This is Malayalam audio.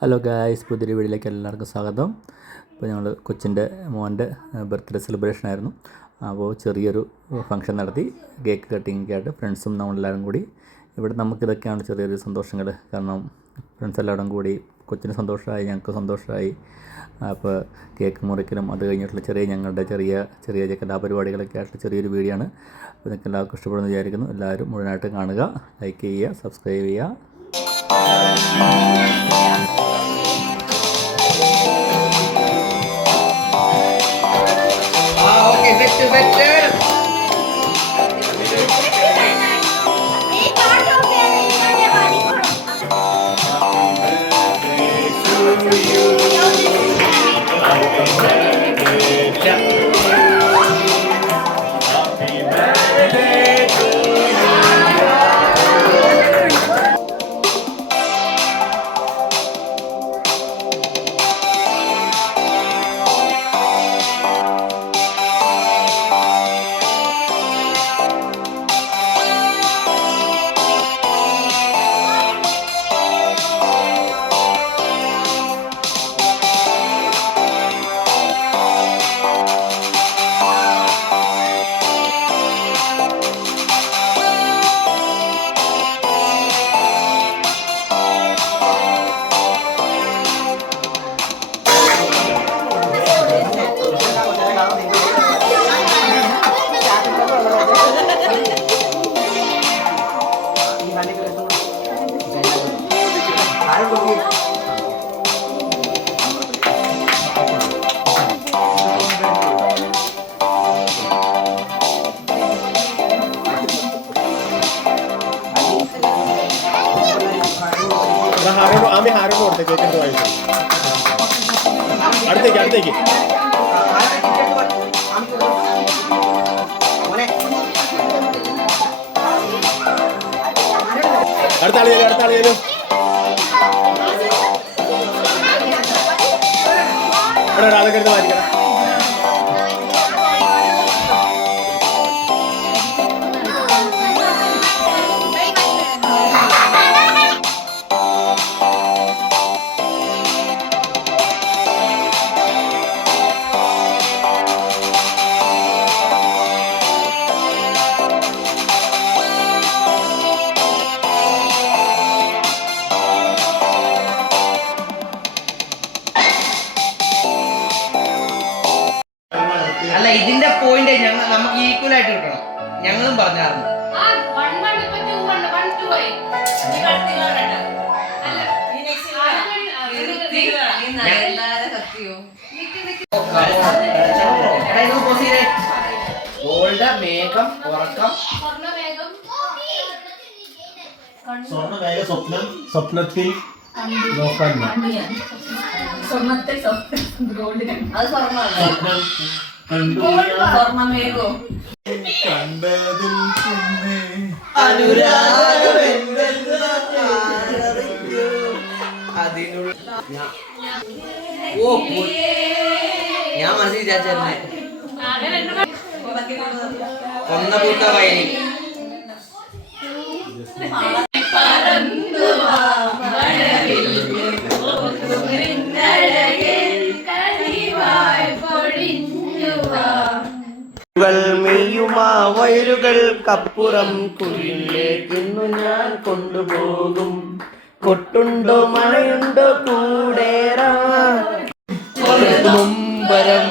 ഹലോ ഗായ്സ്, പുതിയൊരു വീഡിയോയിലേക്ക് എല്ലാവർക്കും സ്വാഗതം. ഇപ്പോൾ ഞങ്ങൾ കൊച്ചിൻ്റെ മോൻ്റെ ബർത്ത്ഡേ സെലിബ്രേഷൻ ആയിരുന്നു. അപ്പോൾ ചെറിയൊരു ഫംഗ്ഷൻ നടത്തി. കേക്ക് കട്ടിങ്ങൊക്കെ ആയിട്ട് ഫ്രണ്ട്സും നമ്മളെല്ലാവരും കൂടി. ഇവിടെ നമുക്കിതൊക്കെയാണ് ചെറിയൊരു സന്തോഷങ്ങൾ. കാരണം ഫ്രണ്ട്സ് എല്ലാവരും കൂടി കൊച്ചിന് സന്തോഷമായി, ഞങ്ങൾക്ക് സന്തോഷമായി. അപ്പോൾ കേക്ക് മുറിക്കലും അത് കഴിഞ്ഞിട്ടുള്ള ഞങ്ങളുടെ ചെറിയ കലാപരിപാടികളൊക്കെ ആയിട്ടുള്ള ചെറിയൊരു വീഡിയോ ആണ്. അപ്പോൾ നിങ്ങൾക്ക് എല്ലാവർക്കും ഇഷ്ടപ്പെടുമെന്ന് വിചാരിക്കുന്നു. എല്ലാവരും മുഴുവനായിട്ട് കാണുക, ലൈക്ക് ചെയ്യുക, സബ്സ്ക്രൈബ് ചെയ്യുക. हारण അടുത്തേക്ക് അടുത്ത ആളിയാലോ അതൊക്കെ എടുത്ത് മാറ്റിക്കണം. അല്ല, ഇതിന്റെ പോയിന്റ് നമുക്ക് ഈക്വൽ ആയിട്ട് കിട്ടണം. ഞങ്ങളും പറഞ്ഞായിരുന്നു. മേഘം ഉറക്കം സ്വപ്നത്തിൽ ഞാൻ മനസ്സിൽ വിചാരിച്ചേ കൊന്നപൂത്ത വയലിൽ മെയ്യുമാ വയലുകൾക്കപ്പുറം കുഴിയിലേക്കിന്നു ഞാൻ കൊണ്ടുപോകും. കൊട്ടുണ്ടോ മഴയുണ്ടോ കൂടേറാ മുമ്പരം